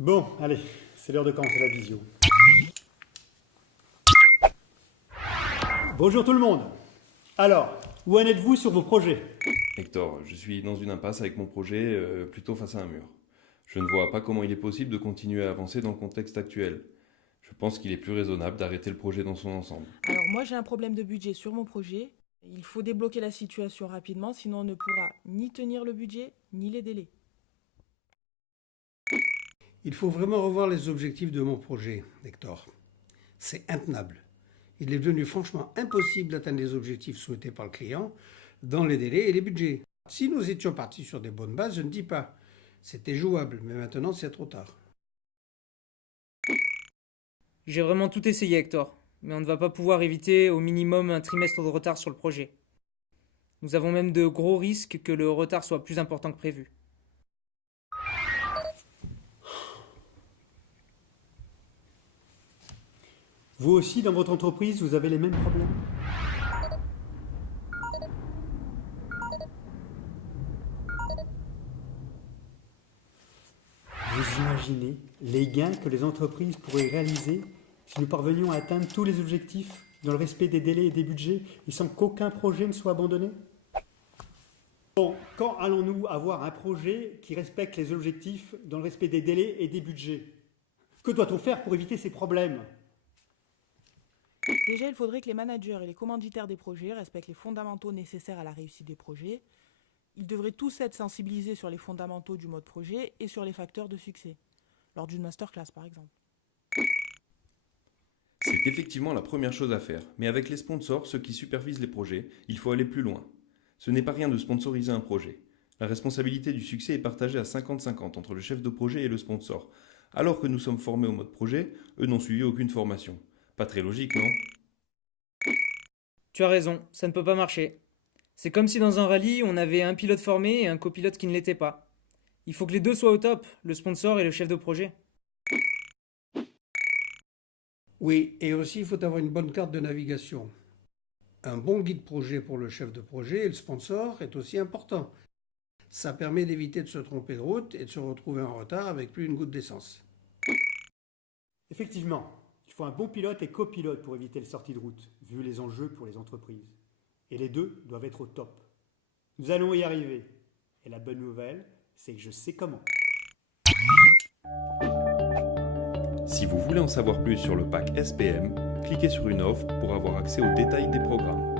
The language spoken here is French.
Bon, allez, c'est l'heure de commencer la visio. Bonjour tout le monde. Alors, où en êtes-vous sur vos projets? Hector, je suis dans une impasse avec mon projet, plutôt face à un mur. Je ne vois pas comment il est possible de continuer à avancer dans le contexte actuel. Je pense qu'il est plus raisonnable d'arrêter le projet dans son ensemble. Alors moi j'ai un problème de budget sur mon projet. Il faut débloquer la situation rapidement, sinon on ne pourra ni tenir le budget, ni les délais. Il faut vraiment revoir les objectifs de mon projet, Hector. C'est intenable. Il est devenu franchement impossible d'atteindre les objectifs souhaités par le client dans les délais et les budgets. Si nous étions partis sur des bonnes bases, je ne dis pas. C'était jouable, mais maintenant c'est trop tard. J'ai vraiment tout essayé, Hector, mais on ne va pas pouvoir éviter au minimum un trimestre de retard sur le projet. Nous avons même de gros risques que le retard soit plus important que prévu. Vous aussi, dans votre entreprise, vous avez les mêmes problèmes? Vous imaginez les gains que les entreprises pourraient réaliser si nous parvenions à atteindre tous les objectifs dans le respect des délais et des budgets et sans qu'aucun projet ne soit abandonné? Bon, quand allons-nous avoir un projet qui respecte les objectifs dans le respect des délais et des budgets? Que doit-on faire pour éviter ces problèmes? Déjà, il faudrait que les managers et les commanditaires des projets respectent les fondamentaux nécessaires à la réussite des projets. Ils devraient tous être sensibilisés sur les fondamentaux du mode projet et sur les facteurs de succès, lors d'une masterclass par exemple. C'est effectivement la première chose à faire, mais avec les sponsors, ceux qui supervisent les projets, il faut aller plus loin. Ce n'est pas rien de sponsoriser un projet. La responsabilité du succès est partagée à 50-50 entre le chef de projet et le sponsor. Alors que nous sommes formés au mode projet, eux n'ont suivi aucune formation. Pas très logique, non? Tu as raison, ça ne peut pas marcher. C'est comme si dans un rallye, on avait un pilote formé et un copilote qui ne l'était pas. Il faut que les deux soient au top, le sponsor et le chef de projet. Oui, et aussi il faut avoir une bonne carte de navigation. Un bon guide projet pour le chef de projet et le sponsor est aussi important. Ça permet d'éviter de se tromper de route et de se retrouver en retard avec plus une goutte d'essence. Effectivement, il faut un bon pilote et copilote pour éviter les sorties de route, vu les enjeux pour les entreprises. Et les deux doivent être au top. Nous allons y arriver. Et la bonne nouvelle, c'est que je sais comment. Si vous voulez en savoir plus sur le pack SPM, cliquez sur une offre pour avoir accès aux détails des programmes.